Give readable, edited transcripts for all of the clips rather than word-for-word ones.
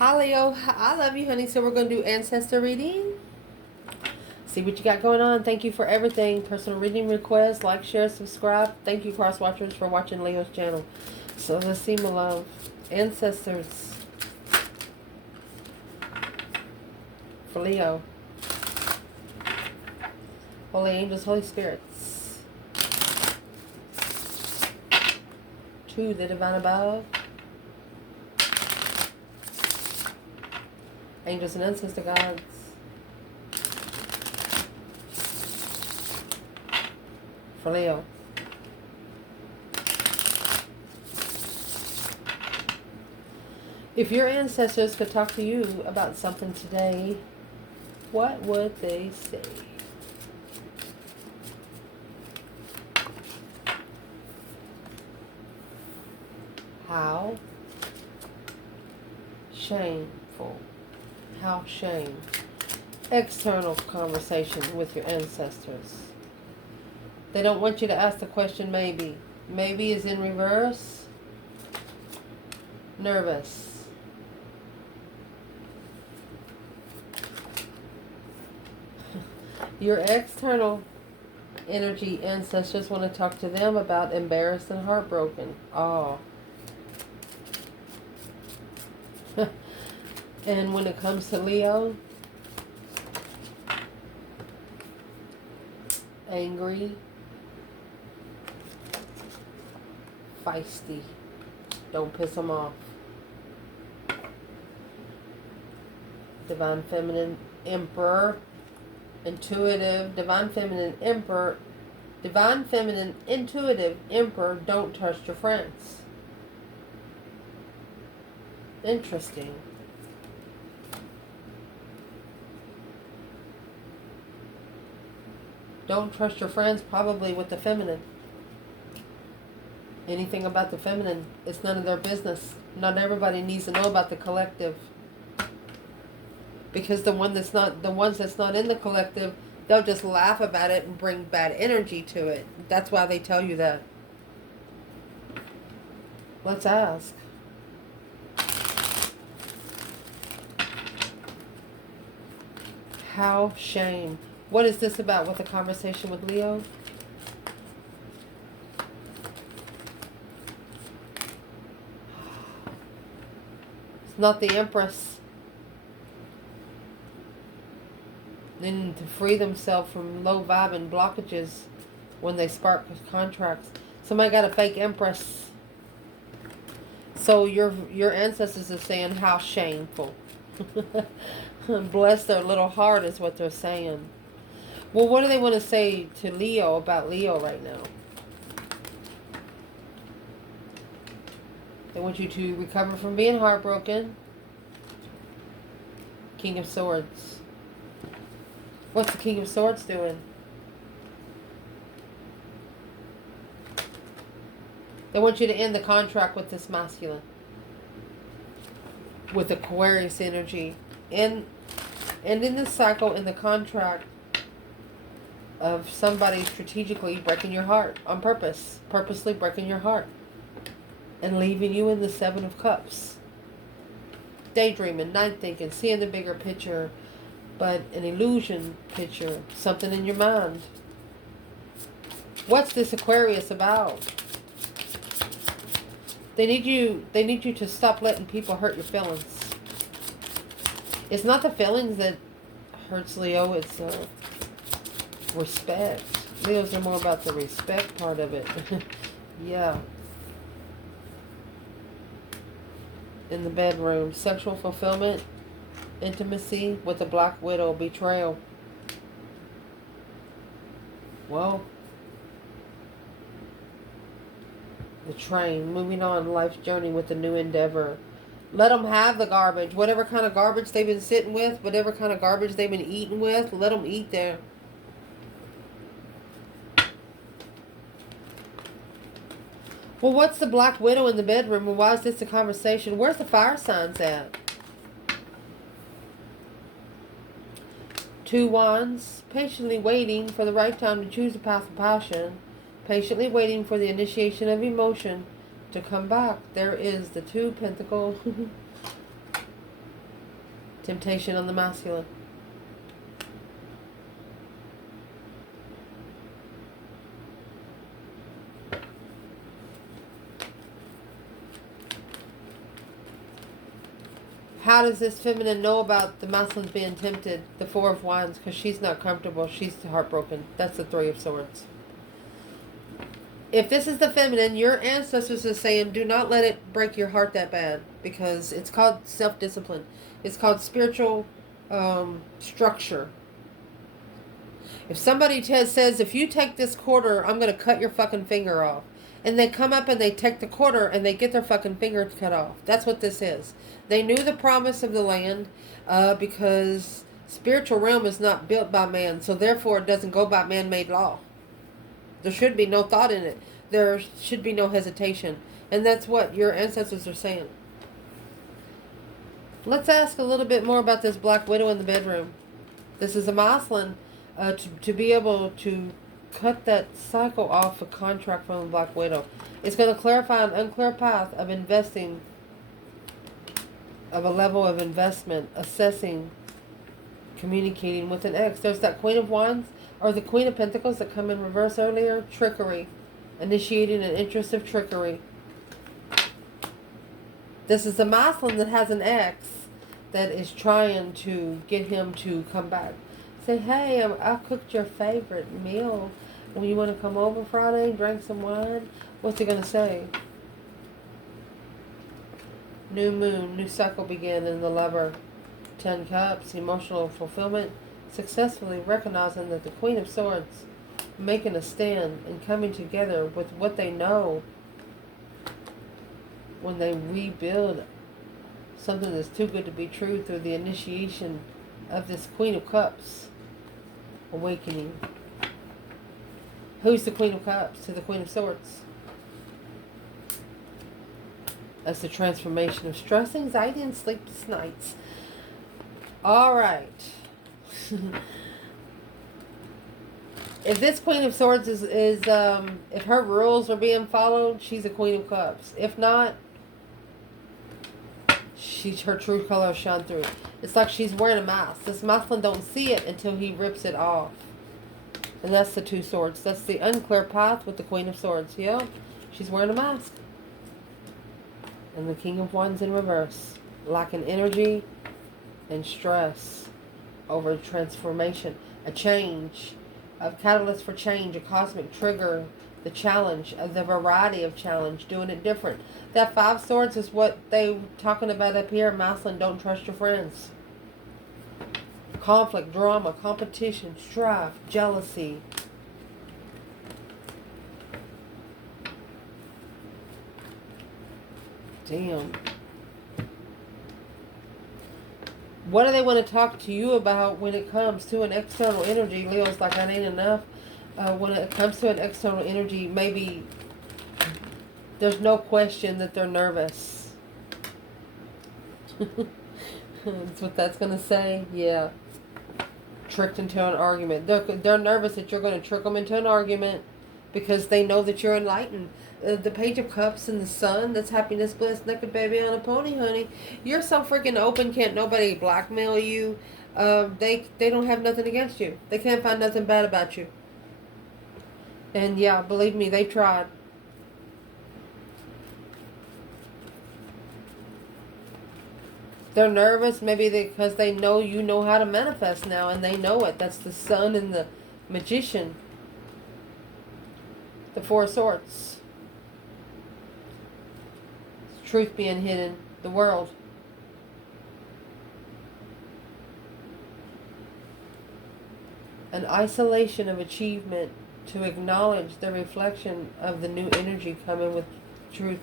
Hi Leo, I love you, honey. So we're going to do ancestor reading. See what you got going on. Thank you for everything. Personal reading requests, like, share, subscribe. Thank you, cross watchers, for watching Leo's channel. So let's see, my love. Ancestors for Leo. Holy angels, Holy spirits. To the divine above. Angels and ancestor gods. For Leo. If your ancestors could talk to you about something today, what would they say? How shameful. How shame. External conversation with your ancestors. They don't want you to ask the question maybe. Maybe is in reverse. Nervous. Your external energy ancestors want to talk to them about embarrassed and heartbroken. Oh. And when it comes to Leo, angry, feisty. Don't piss them off. Divine Feminine Emperor, intuitive, Divine Feminine Emperor, Divine Feminine Intuitive Emperor, don't trust your friends. Interesting. Don't trust your friends, probably with the feminine. Anything about the feminine, it's none of their business. Not everybody needs to know about the collective. Because the ones that's not in the collective, they'll just laugh about it and bring bad energy to it. That's why they tell you that. Let's ask. How shame. What is this about with the conversation with Leo? It's not the Empress. They need to free themselves from low vibing blockages when they spark contracts. Somebody got a fake Empress. So your ancestors are saying how shameful. Bless their little heart is what they're saying. Well, what do they want to say to Leo about Leo right now? They want you to recover from being heartbroken. King of Swords. What's the King of Swords doing? They want you to end the contract with this masculine. With Aquarius energy. And in this cycle, in the contract of somebody strategically breaking your heart on purpose. Purposely breaking your heart. And leaving you in the Seven of Cups. Daydreaming, night thinking, seeing the bigger picture. But an illusion picture. Something in your mind. What's this Aquarius about? They need you to stop letting people hurt your feelings. It's not the feelings that hurts Leo, it's respect. Leos are more about the respect part of it. Yeah. In the bedroom. Sexual fulfillment. Intimacy with the Black Widow. Betrayal. Well. The train. Moving on life's journey with a new endeavor. Let them have the garbage. Whatever kind of garbage they've been sitting with. Whatever kind of garbage they've been eating with. Let them eat there. Well, what's the Black Widow in the bedroom? Well, why is this a conversation? Where's the fire signs at? Two Wands. Patiently waiting for the right time to choose a path of passion. Patiently waiting for the initiation of emotion to come back. There is the Two Pentacles. Temptation on the masculine. How does this feminine know about the masculine's being tempted? The Four of Wands, because she's not comfortable. She's heartbroken. That's the Three of Swords. If this is the feminine, your ancestors are saying, do not let it break your heart that bad, because it's called self-discipline. It's called spiritual structure. If somebody says, if you take this quarter, I'm going to cut your fucking finger off. And they come up and they take the quarter and they get their fucking finger cut off. That's what this is. They knew the promise of the land because spiritual realm is not built by man. So therefore it doesn't go by man-made law. There should be no thought in it. There should be no hesitation. And that's what your ancestors are saying. Let's ask a little bit more about this Black Widow in the bedroom. This is a masculine to be able to cut that cycle off a contract from the Black Widow. It's going to clarify an unclear path of investing, of a level of investment, assessing, communicating with an ex. There's that Queen of Wands or the Queen of Pentacles that come in reverse earlier. Trickery. Initiating an interest of trickery. This is a masculine that has an ex that is trying to get him to come back. Say, hey, I cooked your favorite meal. When you want to come over Friday, drink some wine? What's he going to say? New moon, new cycle begin in the Lover. 10 Cups, emotional fulfillment. Successfully recognizing that the Queen of Swords making a stand and coming together with what they know when they rebuild something that's too good to be true through the initiation of this Queen of Cups awakening. Who's the Queen of Cups to the Queen of Swords? That's the transformation of stress, anxiety, and sleepless nights. All right. If this Queen of Swords is if her rules are being followed, she's a Queen of Cups. If not, her true colors shine through. It's like she's wearing a mask. This masculine don't see it until he rips it off. And that's the Two Swords. That's the unclear path with the Queen of Swords. Yeah, she's wearing a mask. And the King of Wands in reverse. Lacking energy and stress over transformation. A change. A catalyst for change. A cosmic trigger. The challenge. The variety of challenge. Doing it different. That Five Swords is what they talking about up here. Masculine, don't trust your friends. Conflict, drama, competition, strife, jealousy. Damn. What do they want to talk to you about when it comes to an external energy? Leo's like, that ain't enough. When it comes to an external energy, maybe there's no question that they're nervous. That's what that's going to say. Yeah. Tricked into an argument. They're nervous that you're going to trick them into an argument because they know that you're enlightened. The Page of Cups and the Sun, that's happiness, bliss, naked baby on a pony, honey. You're so freaking open, can't nobody blackmail you. They don't have nothing against you. They can't find nothing bad about you. And yeah, believe me, they tried. They're nervous maybe because they know you know how to manifest now, and they know it. That's the Sun and the Magician. The Four of Swords. Truth being hidden. The World. An isolation of achievement to acknowledge the reflection of the new energy coming with truth.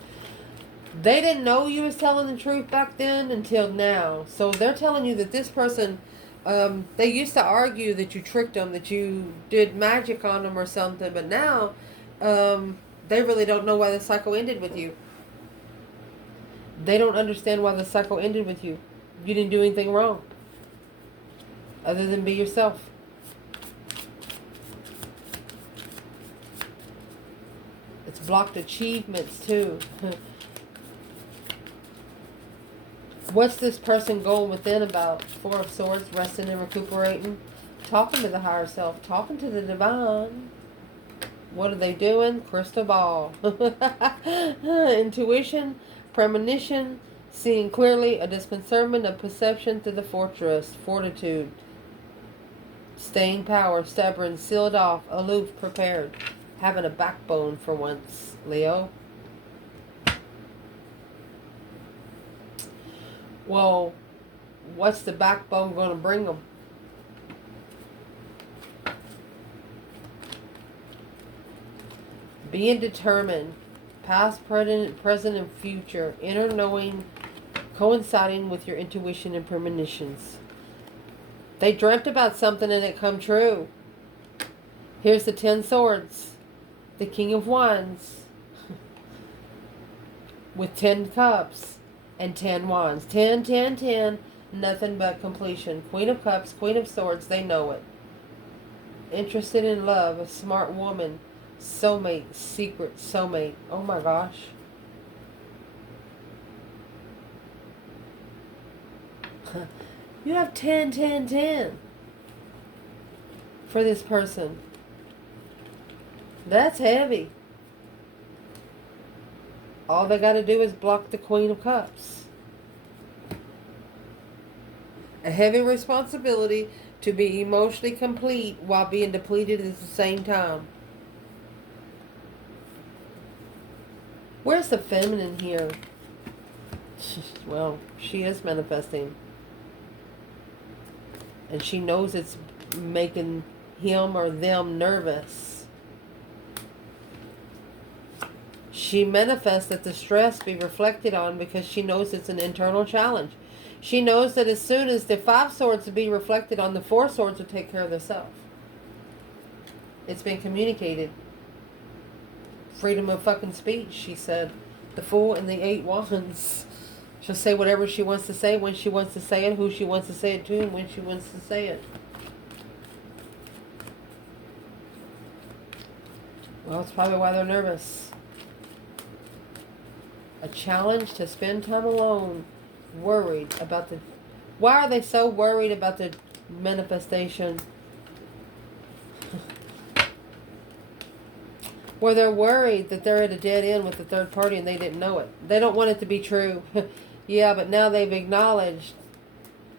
They didn't know you was telling the truth back then until now. So they're telling you that this person, they used to argue that you tricked them, that you did magic on them or something. But now, they really don't know why the cycle ended with you. They don't understand why the cycle ended with you. You didn't do anything wrong. Other than be yourself. It's blocked achievements too. What's this person going within about? Four of Swords, resting and recuperating. Talking to the higher self. Talking to the divine. What are they doing? Crystal ball. Intuition, premonition, seeing clearly, a discernment of perception through the fortress, fortitude, staying power, stubborn, sealed off, aloof, prepared, having a backbone for once, Leo. Well, what's the backbone going to bring them? Being determined, past, present, and future, inner knowing, coinciding with your intuition and premonitions. They dreamt about something and it come true. Here's the 10 swords, the King of Wands, with 10 cups and 10 wands. 10, 10, 10, nothing but completion. Queen of Cups, Queen of Swords, they know it. Interested in love, a smart woman. Soulmate, secret soulmate. Oh my gosh. You have 10, 10, 10 for this person. That's heavy. All they got to do is block the Queen of Cups. A heavy responsibility to be emotionally complete while being depleted at the same time. Where's the feminine here? Well, she is manifesting. And she knows it's making him or them nervous. She manifests that the stress be reflected on because she knows it's an internal challenge. She knows that as soon as the 5 swords will be reflected on, the 4 swords will take care of themselves. It's been communicated. Freedom of fucking speech, she said. The Fool and the 8 wands. She'll say whatever she wants to say, when she wants to say it, who she wants to say it to, and when she wants to say it. Well, it's probably why they're nervous. A challenge to spend time alone. Worried about the... Why are they so worried about the manifestation? Where they're worried that they're at a dead end with the third party and they didn't know it. They don't want it to be true. Yeah, but now they've acknowledged,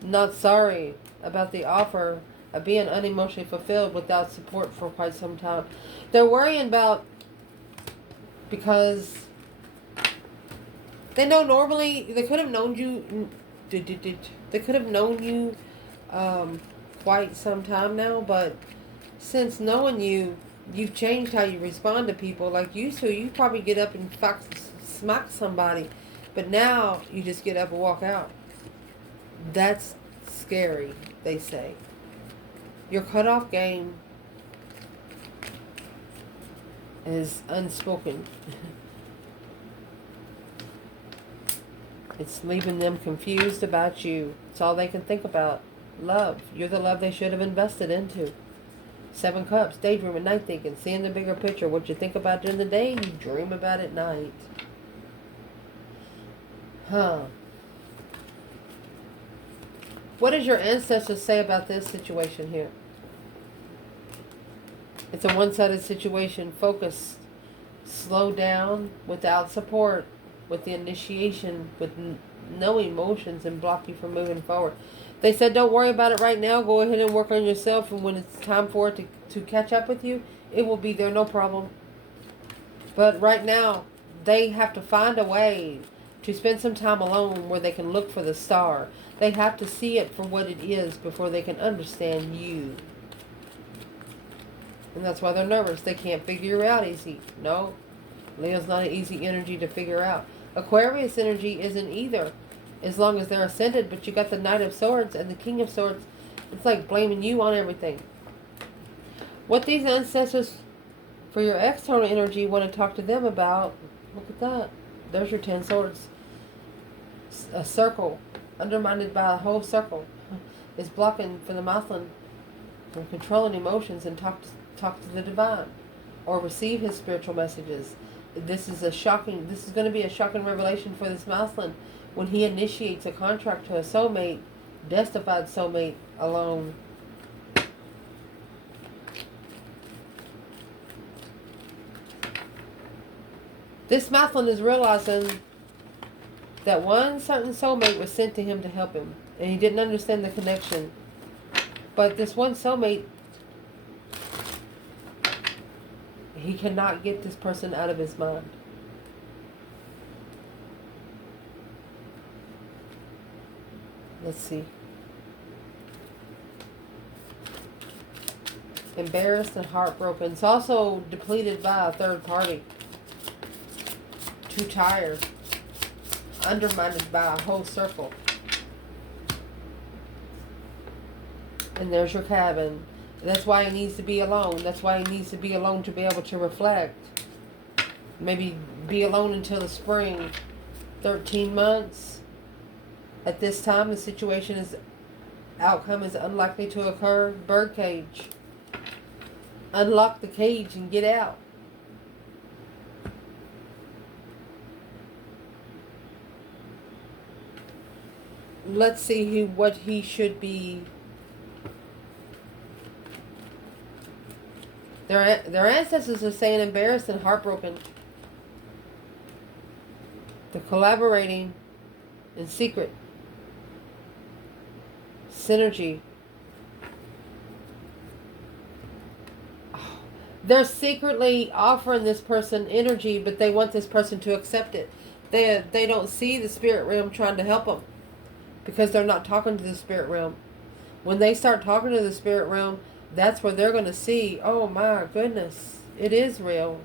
not sorry about the offer of being unemotionally fulfilled without support for quite some time. They're worrying about, because they know normally they could have known you. They could have known you quite some time now, but since knowing you, you've changed how you respond to people. Like used to, you probably get up and smack somebody, but now you just get up and walk out. That's scary, they say. Your cutoff game is unspoken. It's leaving them confused about you. It's all they can think about. Love. You're the love they should have invested into. 7 cups, daydreaming, night thinking, seeing the bigger picture. What you think about during the day, you dream about at night. What does your ancestors say about this situation here? It's a one-sided situation. Focus. Slow down without support, with the initiation, with no emotions, and block you from moving forward. They said don't worry about it right now. Go ahead and work on yourself, and when it's time for it to catch up with you, it will be there, no problem. But right now, they have to find a way to spend some time alone where they can look for the star. They have to see it for what it is before they can understand you. And that's why they're nervous. They can't figure you out easy. No, Leo's not an easy energy to figure out. Aquarius energy isn't either, as long as they're ascended. But you got the Knight of Swords and the King of Swords. It's like blaming you on everything. What these ancestors for your external energy want to talk to them about, look at that. There's your 10 swords. A circle, undermined by a whole circle, is blocking for the masculine from controlling emotions and talk to the divine, or receive his spiritual messages. This is going to be a shocking revelation for this masculine, when he initiates a contract to a soulmate, destified soulmate alone. This Mathlin is realizing that one certain soulmate was sent to him to help him, and he didn't understand the connection. But this one soulmate, he cannot get this person out of his mind. Let's see. Embarrassed and heartbroken. It's also depleted by a third party. Too tired. Undermined by a whole circle. And there's your cabin. That's why he needs to be alone. That's why he needs to be alone, to be able to reflect. Maybe be alone until the spring. 13 months. At this time, the outcome is unlikely to occur. Birdcage. Unlock the cage and get out. Let's see what he should be. Their ancestors are saying embarrassed and heartbroken. They're collaborating in secret. Synergy. They're secretly offering this person energy, but they want this person to accept it. They don't see the spirit realm trying to help them, because they're not talking to the spirit realm. When they start talking to the spirit realm, that's where they're going to see, oh my goodness, it is real.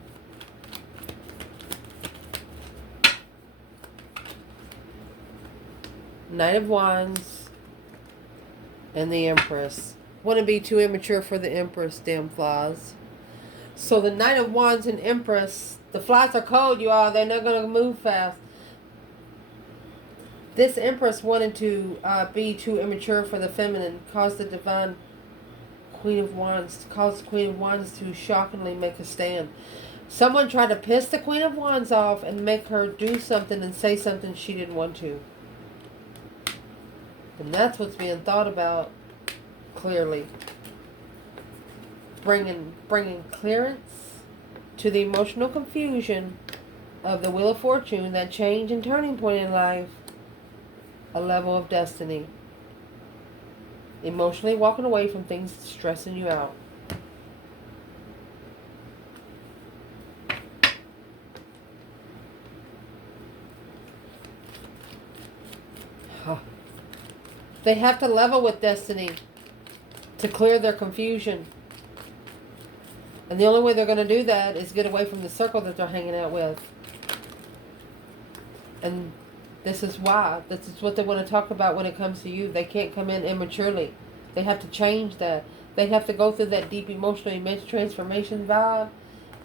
Knight of Wands and the Empress. Wouldn't be too immature for the Empress, damn flies. So the Knight of Wands and Empress, the flies are cold, you all. They're not going to move fast. This Empress wanted to be too immature for the feminine, caused the divine Queen of Wands, caused the Queen of Wands to shockingly make a stand. Someone tried to piss the Queen of Wands off and make her do something and say something she didn't want to. And that's what's being thought about, clearly. Bringing clearance to the emotional confusion of the Wheel of Fortune, that change and turning point in life. A level of destiny. Emotionally walking away from things stressing you out. They have to level with destiny to clear their confusion. And the only way they're going to do that is get away from the circle that they're hanging out with. And this is why. This is what they want to talk about when it comes to you. They can't come in immaturely. They have to change that. They have to go through that deep emotional immense transformation vibe.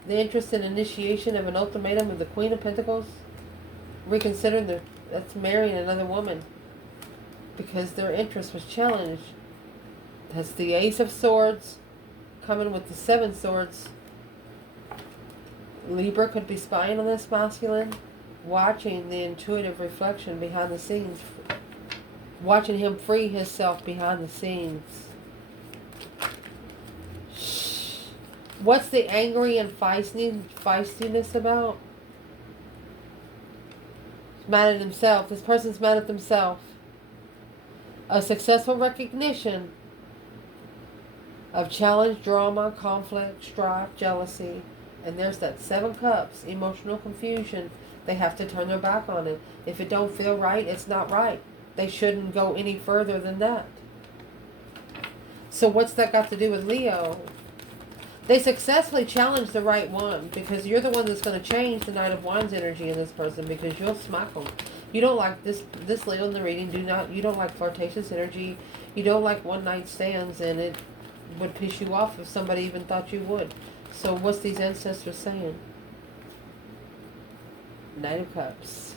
The interest in initiation of an ultimatum of the Queen of Pentacles. Reconsider that's marrying another woman. Because their interest was challenged. That's the Ace of Swords coming with the 7 Swords. Libra could be spying on this masculine, watching the intuitive reflection behind the scenes, watching him free himself behind the scenes. What's the angry and feistiness about? He's mad at himself. This person's mad at themselves. A successful recognition of challenge, drama, conflict, strife, jealousy. And there's that 7 Cups, emotional confusion. They have to turn their back on it. If it don't feel right, it's not right. They shouldn't go any further than that. So what's that got to do with Leo? They successfully challenged the right one, because you're the one that's going to change the Knight of Wands energy in this person, because you'll smack them. You don't like this Leo in the reading. You don't like flirtatious energy. You don't like one night stands, and it would piss you off if somebody even thought you would. So what's these ancestors saying? Knight of Cups.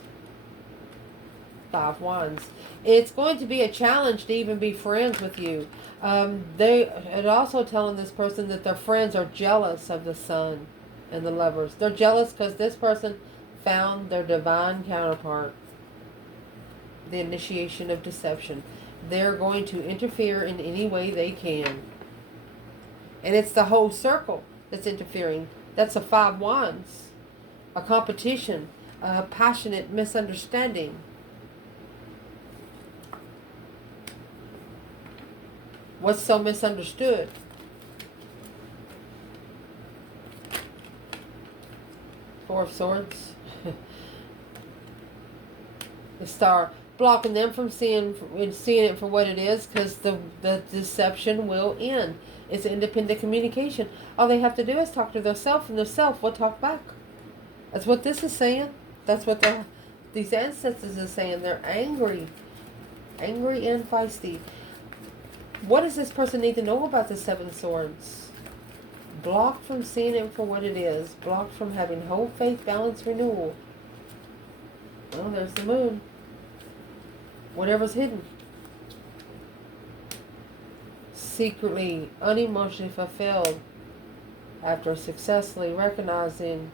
5 Wands. It's going to be a challenge to even be friends with you. They are also telling this person that their friends are jealous of the Sun and the Lovers. They're jealous because this person found their divine counterpart. the initiation of deception. They're going to interfere in any way they can. And it's the whole circle that's interfering. That's a 5 wands. A competition. A passionate misunderstanding. What's so misunderstood? Four of Swords. The Star. Blocking them from seeing it for what it is, because the deception will end. It's independent communication. All they have to do is talk to themselves, and themselves will talk back. That's what this is saying. That's what these ancestors are saying. They're angry. Angry and feisty. What does this person need to know about the Seven of Swords? Blocked from seeing it for what it is. Blocked from having hope, faith, balance, renewal. Well, there's the moon. Whatever's hidden. Secretly, unemotionally fulfilled after successfully recognizing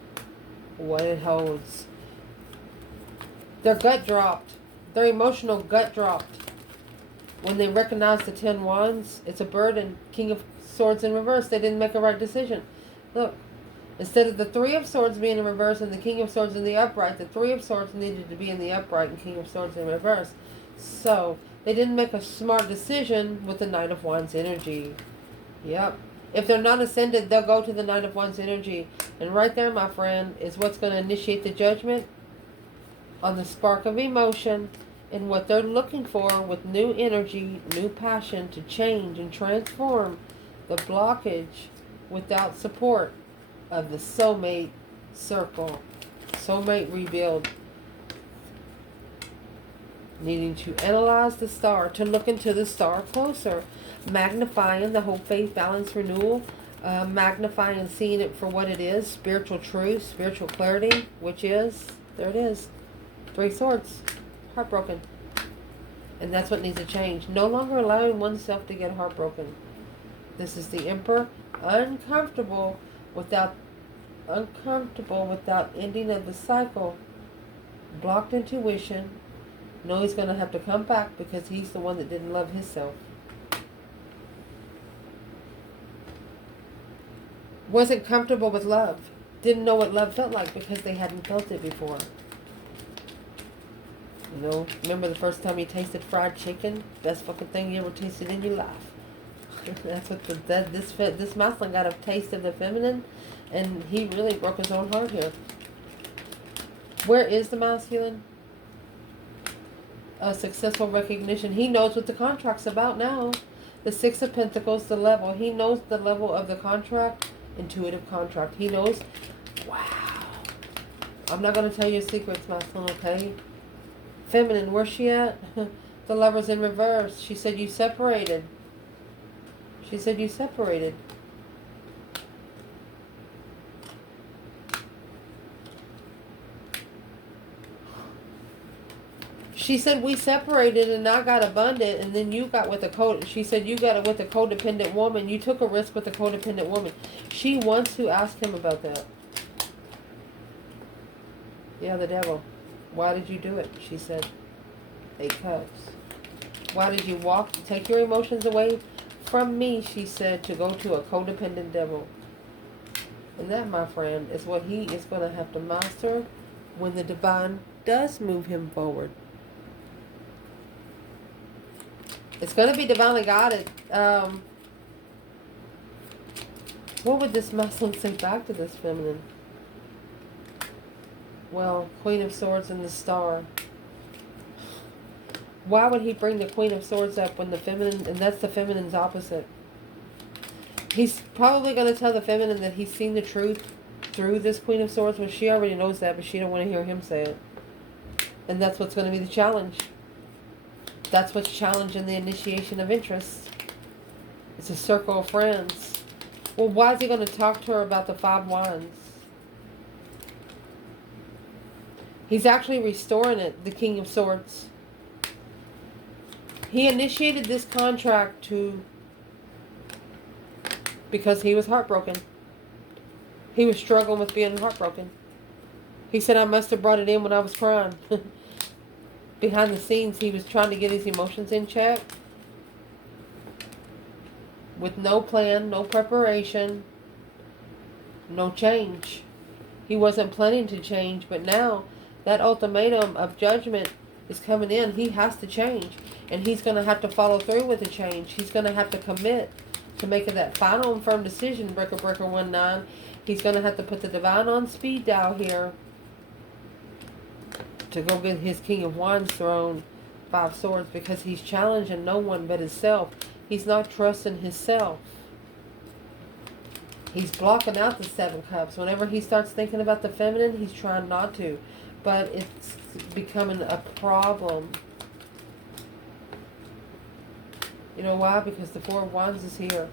what it holds. Their gut dropped. Their emotional gut dropped. When they recognized the 10 wands, it's a burden. King of Swords in reverse. They didn't make a right decision. Look, instead of the 3 of Swords being in reverse and the King of Swords in the upright, the 3 of Swords needed to be in the upright and King of Swords in reverse. So, they didn't make a smart decision with the Knight of Wands energy. Yep. If they're not ascended, they'll go to the Knight of Wands energy. And right there, my friend, is what's going to initiate the judgment on the spark of emotion and what they're looking for with new energy, new passion to change and transform the blockage without support of the soulmate circle. Soulmate rebuild. Needing to analyze the star, to look into the star closer. Magnifying the hope, faith, balance, renewal. Magnifying and seeing it for what it is. Spiritual truth, spiritual clarity, which is, there it is. 3 swords. Heartbroken. And that's what needs to change. No longer allowing oneself to get heartbroken. This is the Emperor. Uncomfortable without ending of the cycle. Blocked intuition. Know he's going to have to come back because he's the one that didn't love himself. Wasn't comfortable with love. Didn't know what love felt like because they hadn't felt it before. You know, remember the first time you tasted fried chicken? Best fucking thing you ever tasted in your life. That's what this masculine got a taste of the feminine, and he really broke his own heart here. Where is the masculine? A successful recognition. He knows what the contract's about now. The 6 of Pentacles, the level. He knows the level of the contract. Intuitive contract. He knows. Wow. I'm not going to tell you secrets, masculine, okay? Feminine, where's she at? The Lover's in reverse. She said you separated. She said you separated. She said we separated and I got abundant, and then you got with a she said you got it with a codependent woman. You took a risk with a codependent woman. She wants to ask him about that. Yeah, the devil. Why did you do it? She said. 8 cups. Why did you take your emotions away from me, she said, to go to a codependent devil. And that, my friend, is what he is going to have to master when the divine does move him forward. It's going to be divinely guided. What would this masculine say back to this feminine? Well, Queen of Swords and the Star. Why would he bring the Queen of Swords up when the feminine, and that's the feminine's opposite? He's probably going to tell the feminine that he's seen the truth through this Queen of Swords. Well, she already knows that, but she don't want to hear him say it. And that's what's going to be the challenge. That's what's challenging the initiation of interest. It's a circle of friends. Well, why is he going to talk to her about the 5 wands? He's actually restoring it, the King of Swords. He initiated this contract because he was heartbroken. He was struggling with being heartbroken. He said, I must have brought it in when I was crying. Behind the scenes, he was trying to get his emotions in check with no plan, no preparation, no change. He wasn't planning to change, but now that ultimatum of judgment is coming in. He has to change, and he's going to have to follow through with the change. He's going to have to commit to making that final and firm decision, Breaker 19. He's going to have to put the divine on speed dial here to go get his King of Wands throne, 5 swords, because he's challenging no one but himself. He's not trusting himself. He's blocking out the 7 cups. Whenever he starts thinking about the feminine, he's trying not to. But it's becoming a problem. You know why? Because the 4 of Wands is here.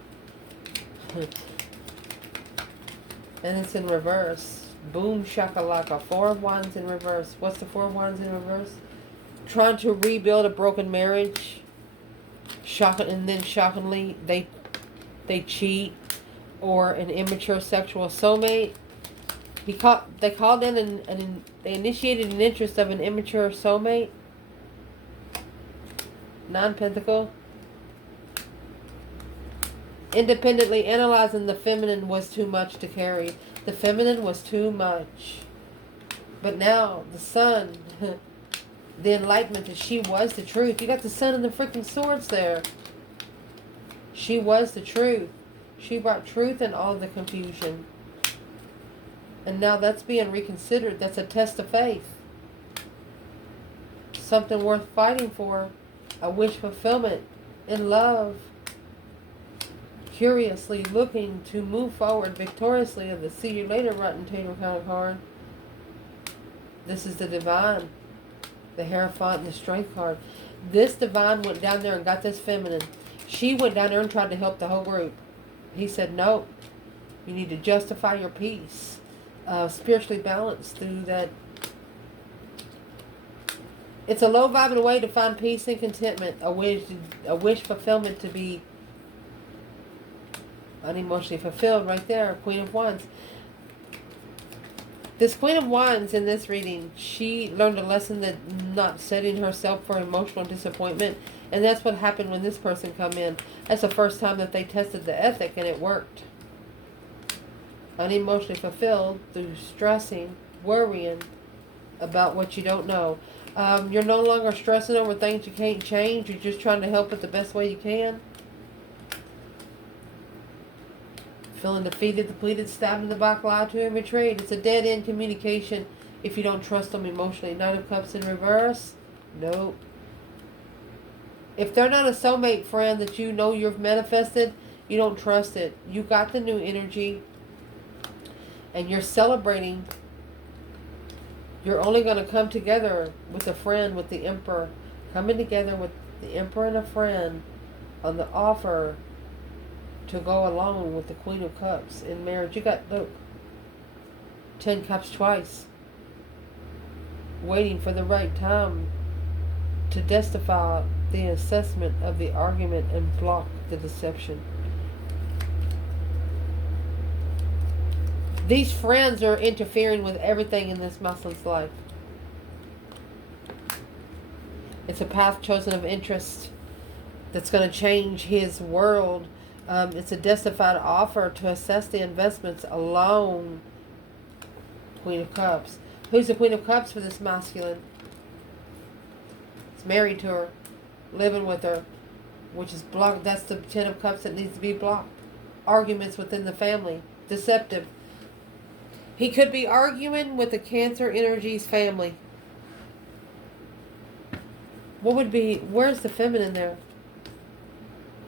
And it's in reverse. Boom shakalaka. 4 of Wands in reverse. What's the 4 of Wands in reverse? Trying to rebuild a broken marriage. And then shockingly, they cheat. Or an immature sexual soulmate. They called in and they initiated an interest of an immature soulmate. 9 Pentacle. Independently analyzing the feminine was too much to carry. The feminine was too much. But now, the sun, the enlightenment that she was the truth. You got the sun and the freaking swords there. She was the truth. She brought truth in all the confusion. And now that's being reconsidered. That's a test of faith. Something worth fighting for. A wish fulfillment. In love. Curiously looking to move forward victoriously of the see you later rotten tater kind of card. This is the divine. The Hierophant and the Strength card. This divine went down there and got this feminine. She went down there and tried to help the whole group. He said, no, you need to justify your peace. Spiritually balanced through that. It's a low vibing way to find peace and contentment. A wish fulfillment to be unemotionally fulfilled right there. Queen of Wands. This Queen of Wands in this reading, she learned a lesson that not setting herself for emotional disappointment. And that's what happened when this person come in. That's the first time that they tested the ethic and it worked. Unemotionally fulfilled through stressing, worrying about what you don't know. You're no longer stressing over things you can't change. You're just trying to help it the best way you can. Feeling defeated, depleted, stabbed in the back, lied to, and betrayed. It's a dead-end communication if you don't trust them emotionally. 9 of Cups in reverse. Nope. If they're not a soulmate friend that you know you've manifested, you don't trust it. You got the new energy. And you're celebrating. You're only going to come together with a friend, with the Emperor. Coming together with the Emperor and a friend on the offer to go along with the Queen of Cups in marriage. You got, look, 10 Cups twice. Waiting for the right time to justify the assessment of the argument and block the deception. These friends are interfering with everything in this Muslim's life. It's a path chosen of interest that's going to change his world. It's a justified offer to assess the investments alone. Queen of Cups. Who's the Queen of Cups for this masculine? It's married to her, living with her, which is blocked. That's the 10 of Cups that needs to be blocked. Arguments within the family. Deceptive. He could be arguing with the Cancer Energy's family. What would be, where's the feminine there?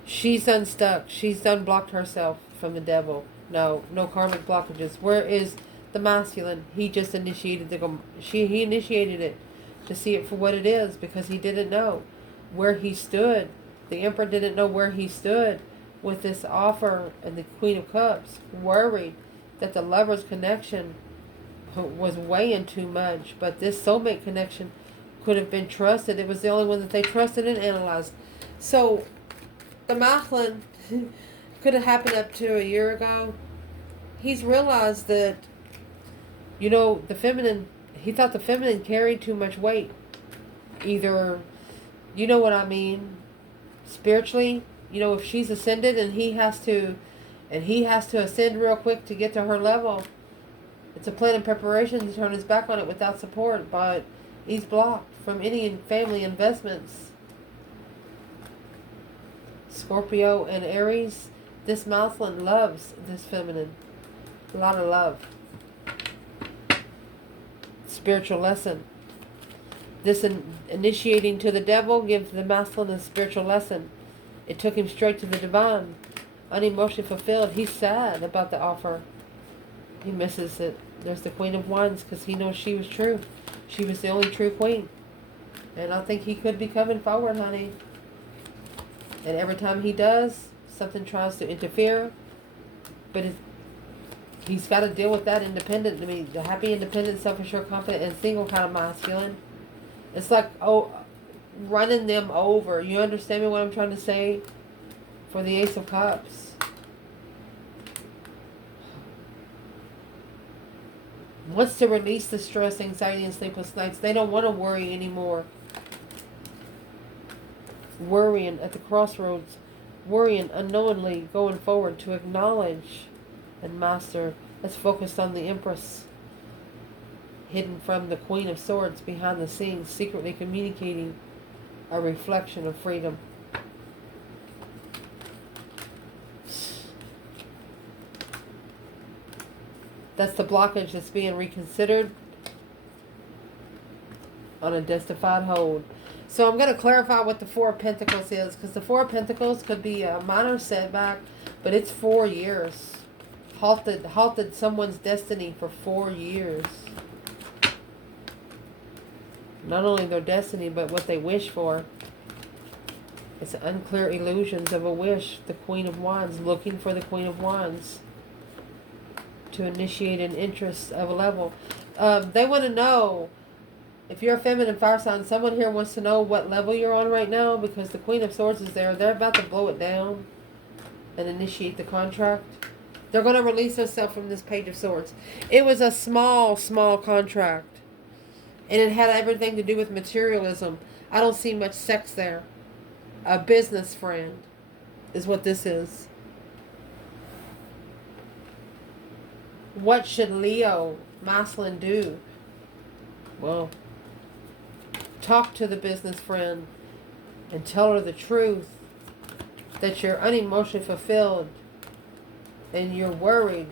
She's unstuck. She's unblocked herself from the devil. No karmic blockages. Where is the masculine? He just initiated he initiated it to see it for what it is because he didn't know where he stood. The Emperor didn't know where he stood with this offer, and the Queen of Cups worried that the lover's connection was weighing too much, but this soulmate connection could have been trusted. It was the only one that they trusted and analyzed. So the masculine could have happened up to a year ago. He's realized that, the feminine, he thought the feminine carried too much weight. Either, you know what I mean, spiritually, if she's ascended and he has to ascend real quick to get to her level, it's a plan and preparation to turn his back on it without support, but he's blocked from any family investments. Scorpio and Aries, this masculine loves this feminine. A lot of love. Spiritual lesson. This initiating to the devil gives the masculine a spiritual lesson. It took him straight to the divine. Unemotionally fulfilled. He's sad about the offer. He misses it. There's the Queen of Wands because he knows she was true. She was the only true queen. And I think he could be coming forward, honey. And every time he does, something tries to interfere. But he's got to deal with that independent. I mean, the happy, independent, self-assured, confident, and single kind of masculine. It's like, running them over. You understand me what I'm trying to say? For the Ace of Cups. Wants to release the stress, anxiety, and sleepless nights. They don't want to worry anymore. Worrying at the crossroads. Worrying unknowingly going forward to acknowledge and master. Let's focus on the Empress. Hidden from the Queen of Swords behind the scenes. Secretly communicating a reflection of freedom. That's the blockage that's being reconsidered on a justified hold. So I'm going to clarify what the Four of Pentacles is, because the Four of Pentacles could be a minor setback, but it's 4 years. Halted someone's destiny for 4 years. Not only their destiny, but what they wish for. It's unclear illusions of a wish. The Queen of Wands, looking for the Queen of Wands to initiate an interest of a level. They want to know, if you're a feminine fire sign, someone here wants to know what level you're on right now, because the Queen of Swords is there. They're about to blow it down and initiate the contract. They're going to release themselves from this Page of Swords. It was a small contract. And it had everything to do with materialism. I don't see much sex there. A business friend is what this is. What should Leo masculine do? Well, talk to the business friend and tell her the truth, that you're unemotionally fulfilled and you're worried,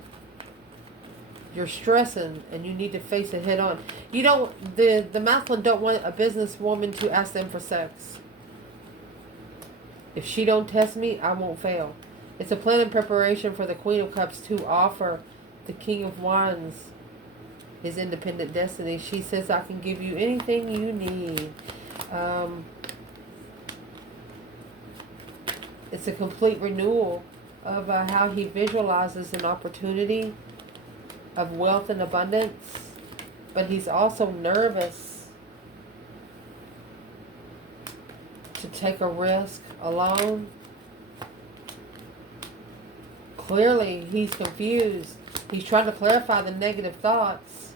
you're stressing, and you need to face it head on. You don't, the masculine don't want a businesswoman to ask them for sex. If she don't test me, I won't fail. It's a plan and preparation for the Queen of Cups to offer the King of Wands his independent destiny. She says, I can give you anything you need. It's a complete renewal of how he visualizes an opportunity of wealth and abundance. But he's also nervous to take a risk alone. Clearly, he's confused. He's trying to clarify the negative thoughts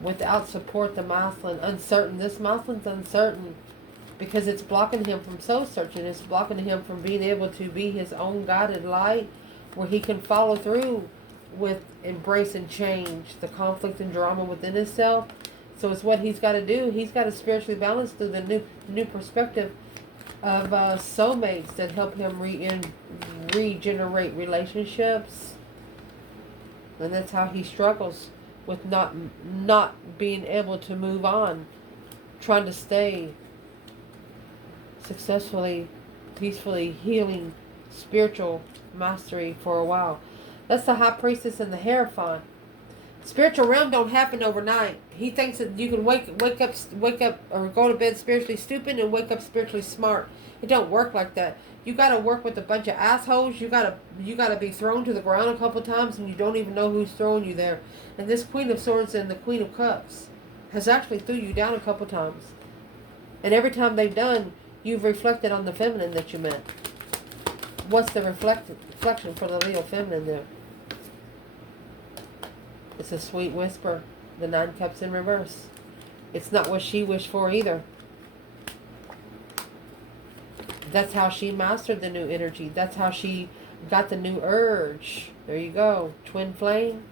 without support. The masculine, uncertain. This masculine's uncertain because it's blocking him from soul searching. It's blocking him from being able to be his own guided light, where he can follow through with embracing change, the conflict and drama within himself. So it's what he's got to do. He's got to spiritually balance through the new perspective of soulmates that help him regenerate relationships. And that's how he struggles with not being able to move on, trying to stay successfully, peacefully healing spiritual mastery for a while. That's the High Priestess and the Hierophant. Spiritual realm don't happen overnight. He thinks that you can wake up or go to bed spiritually stupid and wake up spiritually smart. It don't work like that. You got to work with a bunch of assholes. You got to be thrown to the ground a couple times, and you don't even know who's throwing you there. And this Queen of Swords and the Queen of Cups has actually threw you down a couple times. And every time they've done, you've reflected on the feminine that you met. What's the reflection for the Leo feminine there? It's a sweet whisper. The 9 Cups in reverse. It's not what she wished for either. That's how she mastered the new energy. That's how she got the new urge. There you go. Twin flame.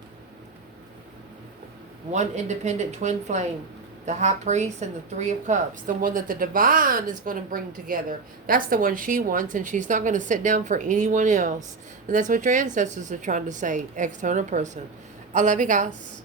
One independent twin flame. The high priest and the 3 of cups. The one that the divine is going to bring together. That's the one she wants, and she's not going to sit down for anyone else. And that's what your ancestors are trying to say. External person. I love you guys.